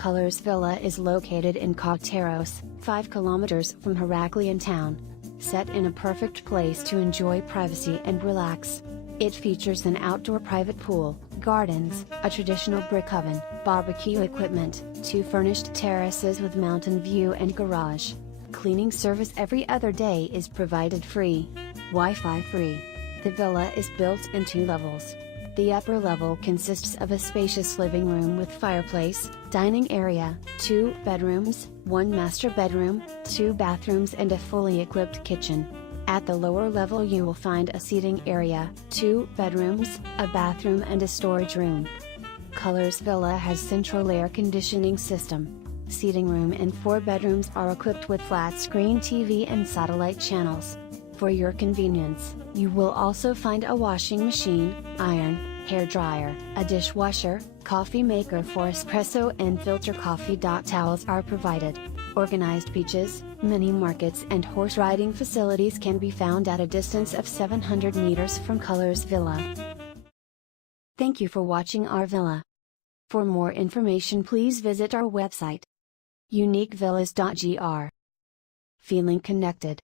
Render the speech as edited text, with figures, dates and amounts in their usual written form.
Colors Villa is located in Knossos, 5 kilometers from Heraklion town. Set in a perfect place to enjoy privacy and relax. It features an outdoor private pool, gardens, a traditional brick oven, barbecue equipment, 2 furnished terraces with mountain view and garage. Cleaning service every other day is provided free. Wi-Fi free. The villa is built in 2 levels. The upper level consists of a spacious living room with fireplace, dining area, 2 bedrooms, 1 master bedroom, 2 bathrooms and a fully equipped kitchen. At the lower level you will find a seating area, 2 bedrooms, a bathroom and a storage room. Colors Villa has central air conditioning system. Seating room and 4 bedrooms are equipped with flat screen TV and satellite channels. For your convenience, you will also find a washing machine, iron, hairdryer, a dishwasher, coffee maker for espresso and filter coffee.Towels are provided. Organized beaches, mini markets and horse riding facilities can be found at a distance of 700 meters from Colors Villa. Thank you for watching our villa. For more information please visit our website, uniquevillas.gr. Feeling connected.